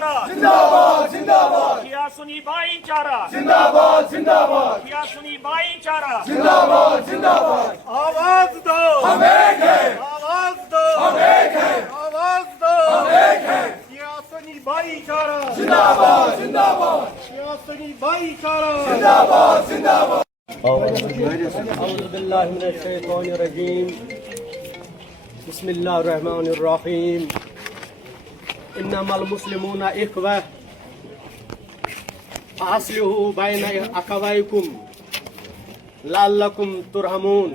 چارہ زندہ باد کیا سنی بھائی چارہ زندہ باد کیا سنی بھائی چارہ زندہ باد آواز دو ہم ایک ہیں آواز دو ہم ایک ہیں آواز دو ہم ایک ہیں کیا سنی بھائی چارہ زندہ باد کیا سنی بھائی چارہ زندہ باد اعوذ باللہ من الشیطان الرجیم بسم اللہ الرحمن الرحیم انما المسلمون اخوہ فاصلحوا بین اخویکم لعلکم ترحمون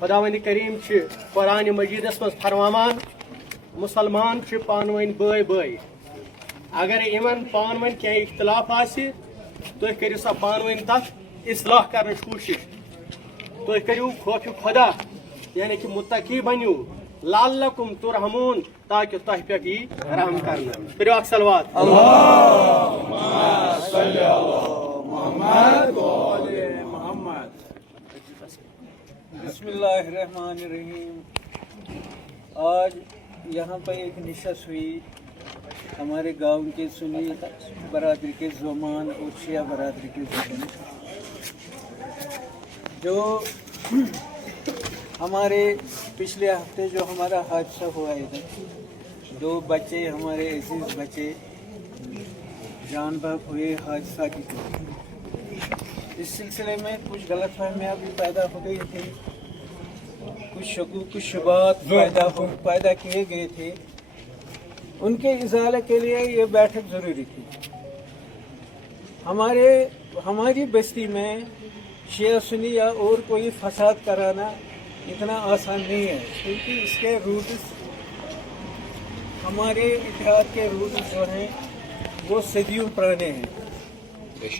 خداوند کریم قرآن مجیدس مز فرماوان مسلمان پانوین بٲے بٲے اگر یمن پانوین کی اختلاف آسہِ تُہۍ کٔرِو سا پانوین تتھ اصلاح کرنٕچ کوٗشش تُہۍ کٔرِو خوفِ خدا یعنی کہ متقی بنیو لعلکم ترحمون تاکہ تۄہہِ پٮ۪ٹھ یی رحم کرنہٕ کٔرِو اکھ صلوات بسم اللہ الرحمن الرحیم. آج یہاں پر ایک نشست ہوئی ہمارے گاؤں کے سنی برادری کے زومان اور شیعہ برادری کے زومان جو ہمارے پچھلے ہفتے جو ہمارا حادثہ ہوا ہے 2 بچے ہمارے عزیز بچے جان بحق ہوئے حادثہ کی اس سلسلے میں کچھ غلط فہمیاں بھی پیدا ہو گئی تھی، کچھ شکوک کچھ شبہات پیدا کیے گئے تھے. ان کے ازالے کے لیے یہ بیٹھک ضروری تھی. ہماری بستی میں شیعہ سنی یا اور کوئی فساد کرانا اتنا آسان نہیں ہے، کیونکہ اس کے روٹس ہمارے اتحاد کے روٹس جو ہیں وہ صدیوں پرانے ہیں.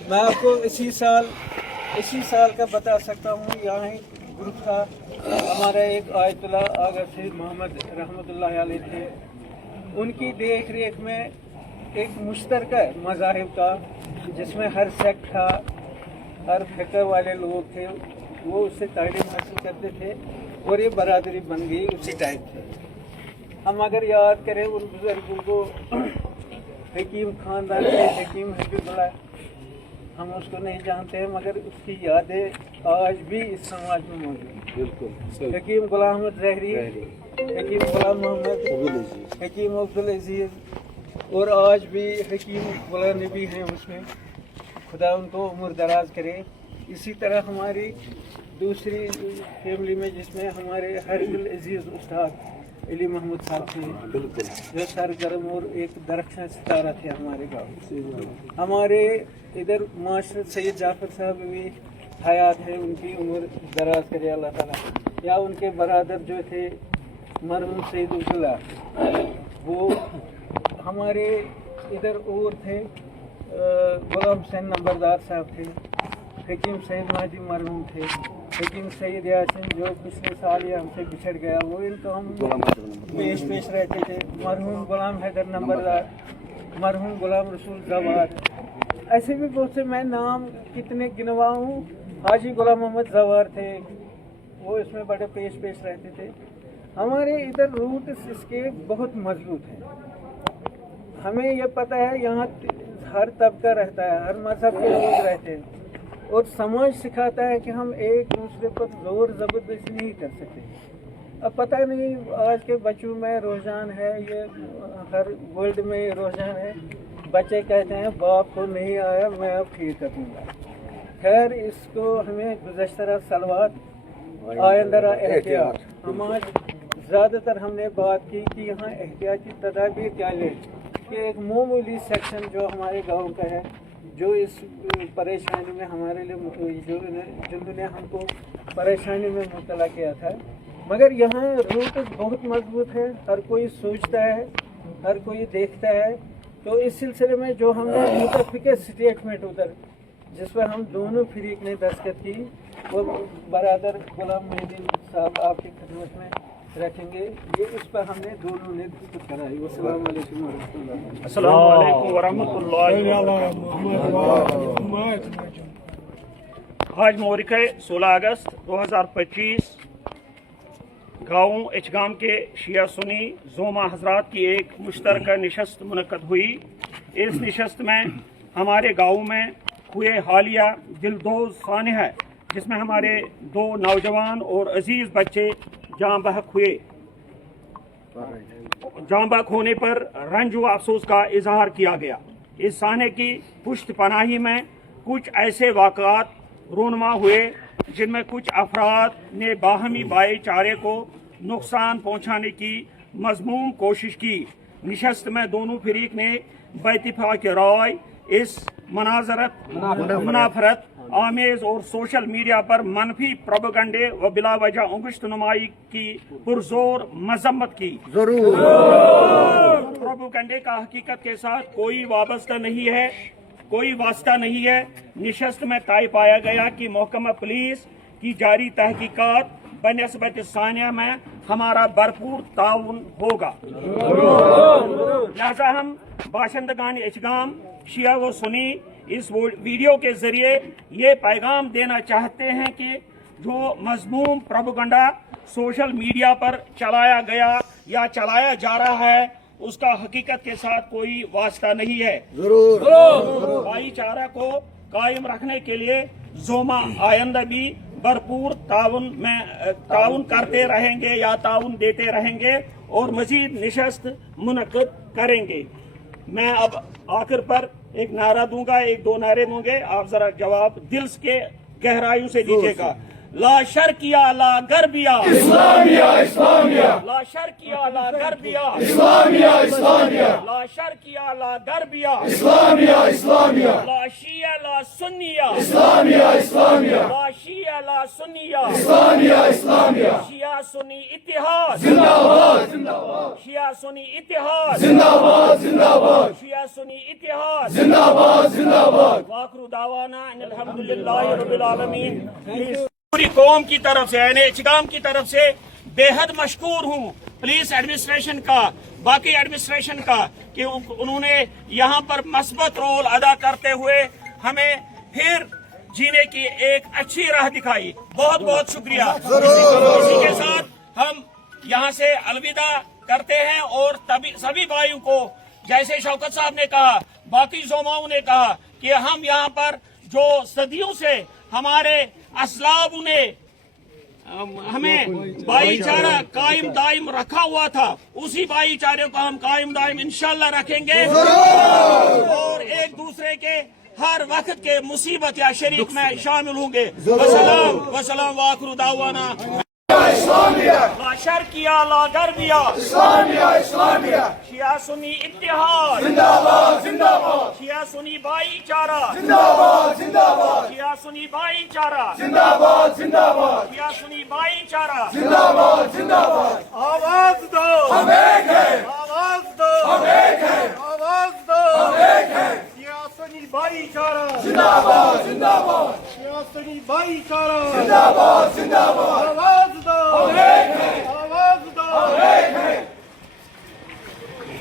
میں آپ کو اسی سال کا بتا سکتا ہوں. یہاں ایک گروپ تھا ہمارا، ایک آیت اللہ آغا سید محمد رحمۃ اللہ علیہ تھے. ان کی دیکھ ریکھ میں ایک مشترکہ مذاہب کا جس میں ہر سیکٹ تھا، ہر فقہ والے لوگ تھے، وہ اس سے تعلیم حاصل کرتے تھے اور یہ برادری بن گئی اسی ٹائپ سے. ہم اگر یاد کریں ان بزرگوں کو، حکیم خاندان کے حکیم حبیب اللہ، ہم اس کو نہیں جانتے ہیں مگر اس کی یادیں آج بھی اس سماج میں موجود ہیں. حکیم غلام احمد زہری، حکیم غلام محمد، حکیم عبدالعزیز، اور آج بھی حکیم غلام نبی ہیں اس میں. خدا ان کو عمر دراز کرے. اسی طرح ہماری دوسری فیملی میں جس میں ہمارے ہر دل عزیز استاد علی محمود صاحب تھے جو سرگرم اور ایک درخشاں ستارہ تھے ہمارے گاؤں. ہمارے ادھر معاشرت سید جعفر صاحب بھی حیات ہے، ان کی عمر دراز کرے اللہ تعالیٰ. یا ان کے برادر جو تھے مرحوم سید عبداللہ، وہ ہمارے ادھر اور تھے. غلام حسین نمبردار صاحب تھے. حکیم سید مہدی مرحوم تھے. حکیم سید یاسین جو پچھلے سال یہ ہم سے بچھڑ گیا، وہ ان کو ہم پیش رہتے تھے. مرحوم غلام حیدر نمبردار، مرحوم غلام رسول زوار، ایسے بھی بہت سے میں نام کتنے گنواؤں. حاجی غلام محمد زوار تھے، وہ اس میں بڑے پیش رہتے تھے. ہمارے ادھر روٹس اس کے بہت مضبوط ہیں. ہمیں یہ پتہ ہے یہاں ہر طبقہ رہتا ہے، ہر مذہب کے لوگ رہتے ہیں، اور سماج سکھاتا ہے کہ ہم ایک دوسرے پر زور زبردستی نہیں کر سکتے. اب پتہ نہیں آج کے بچوں میں رجحان ہے، یہ ہر ورلڈ میں رجحان ہے. بچے کہتے ہیں باپ کو نہیں آیا میں اب ٹھیک کر دوں گا. خیر اس کو ہمیں گزشتہ سلوات آئندہ احتیاط. ہم آج زیادہ تر ہم نے بات کی کہ یہاں احتیاطی تدابیر کیا لیں کہ ایک معمولی سیکشن جو ہمارے گاؤں کا ہے، جو اس پریشانی میں ہمارے لیے جنہوں نے ہم کو پریشانی میں مبتلا کیا تھا، مگر یہاں روٹس بہت مضبوط ہے. ہر کوئی سوچتا ہے، ہر کوئی دیکھتا ہے. تو اس سلسلے میں جو ہم نے متفقہ اسٹیٹمنٹ ادھر جس پر ہم دونوں فریق نے دستخط کی، وہ برادر غلام مہدی صاحب آپ کی خدمت میں رکھیں گے. یہ اس پر ہم نے دونوں نے دستخط کرائی. السلام علیکم ورحمۃ اللہ. السلام علیکم ورحمۃ اللہ. آج مورخ 16 اگست 2025 गाँव एचगाम के शिया सुन्नी जोमा हजरात की एक मुश्तरका नशस्त मुनक्कद हुई। इस नशस्त में हमारे गाँव में हुए हालिया दिलदोज सानह है, जिसमें हमारे 2 नौजवान और अजीज बच्चे जाँ बहक हुए। जाँ बहक होने पर रंज व अफसोस का इजहार किया गया। इस सानह की पुश्त पनाही में कुछ ऐसे वाक़ात रूनुमा हुए जिनमें कुछ अफराद ने बाहमी भाईचारे को नुकसान पहुंचाने की मज़मूम कोशिश की। नशस्त में दोनों फरीक ने बेइत्तेफाक राय इस मुनाफरत आमेज और सोशल मीडिया पर मनफी प्रोपेगेंडे व बिला वजह अंगुश्त नुमाई की पुरजोर मजम्मत की। प्रोपेगेंडे का हकीकत के साथ कोई वास्ता नहीं है। नशस्त में तय पाया गया कि महकमा पुलिस की जारी तहकीकात बनिस्बत सानिया में हमारा भरपूर ताउन होगा। लिहाजा हम बाशिंदगान एचगाम शिया व सुन्नी इस वीडियो के जरिए ये पैगाम देना चाहते हैं कि जो मजमूम प्रोपेगेंडा सोशल मीडिया पर चलाया गया या चलाया जा रहा है उसका हकीकत के साथ कोई वास्ता नहीं है। भाईचारा को कायम रखने के लिए जोमा आइंदा भी भरपूर ताउन करते रहेंगे या ताउन देते रहेंगे और मजीद नशस्त मुनक्कद करेंगे। मैं अब आखिर पर एक नारा दूंगा, 1-2 नारे दूंगे, आप जरा जवाब दिल के गहराइयों से दीजिएगा। ला शर्किया ला गरबिया इस्लामिया इस्लामिया, ला शर्किया ला गरबिया इस्लामिया इस्लामिया, ला शर्किया ला गरबिया इस्लामिया इस्लामिया, ला शिया ला सुन्निया इस्लामिया इस्लामिया, ला शिया ला सुन्निया, इस्लामिया इस्लामिया, शिया सुन्नी इत्तिहाद जिंदाबाद जिंदाबाद, शिया सुन्नी इत्तिहाद जिंदाबाद जिंदाबाद, शिया सुन्नी इत्तिहाद जिंदाबाद जिंदाबाद। वाखिरु दावाना अनिल हम्दुलिल्लाहि रब्बिल आलमीन। पूरी कौम की तरफ से यानी एचगाम की तरफ से बेहद मशकूर हूँ पुलिस एडमिनिस्ट्रेशन का, बाकी एडमिनिस्ट्रेशन का, कि उन्होंने यहाँ पर मस्बत रोल अदा करते हुए हमें फिर जीने की एक अच्छी राह दिखाई। बहुत बहुत शुक्रिया। इसी के साथ हम यहाँ से अलविदा करते हैं और सभी भाइयों को, जैसे शौकत साहब ने कहा, बाकी जोमाओं ने कहा कि हम यहाँ पर जो सदियों से हमारे असलाब ने हमें भाईचारा कायम दायम रखा हुआ था, उसी भाईचारे को हम कायम दायम इंशाल्लाह रखेंगे और एक दूसरे के हर वक्त के मुसीबत या शरीक में शामिल होंगे। वसलाम वाखिरु दावाना ला शर्किया ला गरबिया इस्लामिया इस्लामिया, शिया सुन्नी इत्तिहाद जिंदाबाद जिंदाबाद, शिया सुन्नी भाईचारा जिंदाबाद जिंदाबाद, शिया सुन्नी भाईचारा जिंदाबाद जिंदाबाद, शिया सुन्नी भाईचारा। जिंदाबाद जिंदाबाद। आवाज दो, हम एक हैं, आवाज दो, हम एक हैं, आवाज दो, हम एक हैं। शिया सुन्नी भाईचारा, जिंदाबाद जिंदाबाद, शिया सुन्नी भाईचारा। जिंदाबाद जिंदाबाद। आवाज दो, हम एक हैं, आवाज दो, हम एक हैं।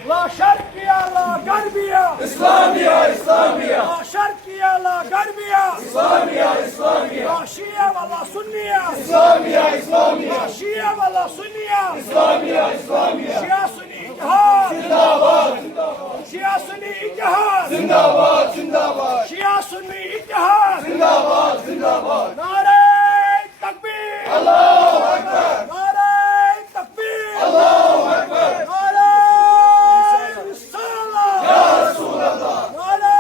ला शर्किया ला गरबिया इस्लामिया इस्लामिया, ला शर्किया ला गरबिया इस्लामिया इस्लामिया, ला शिया वाला सुन्निया इस्लामिया इस्लामिया, ला शिया वाला सुन्निया इस्लामिया इस्लामिया। शिया सुन्नी इत्तिहाद जिंदाबाद जिंदाबाद, शिया सुन्नी इत्तिहाद जिंदाबाद जिंदाबाद, शिया सुन्नी इत्तिहाद। जिंदाबाद जिंदाबाद। नारे तकबीर, अल्लाहु अकबर, नारे तकबीर, अल्लाहु अकबर। नारे रिसालत, या रसूल अल्लाह, नारे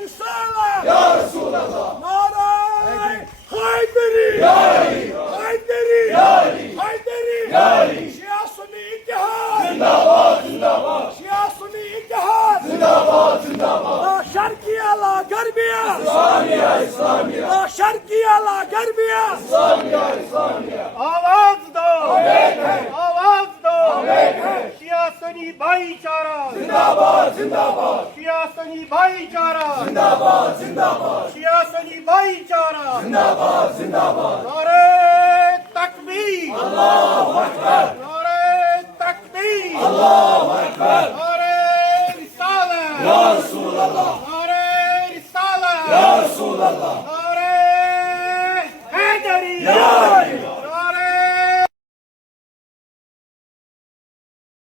रिसालत, या रसूल अल्लाह, नारे हैदरी, या अली, हैदरी, या अली, हैदरी, या अली। शिया सुन्नी इत्तिहाद, जिंदाबाद जिंदाबाद, शिया सुन्नी इत्तिहाद। जिंदाबाद जिंदाबाद। ला शर्किया ला गरबिया इस्लामिया इस्लामिया, ला शर्किया ला गरबिया। इस्लामिया इस्लामिया। आवाज दो, एक हैं, आवाज दो, एक हैं। शिया सुन्नी भाईचारा, जिंदाबाद जिंदाबाद, शिया सुन्नी भाईचारा, जिंदाबाद जिंदाबाद, शिया सुन्नी भाईचारा। जिंदाबाद जिंदाबाद। नारे तकबीर, अल्लाहु अकबर, नारे तकबीर, अल्लाहु अकबर,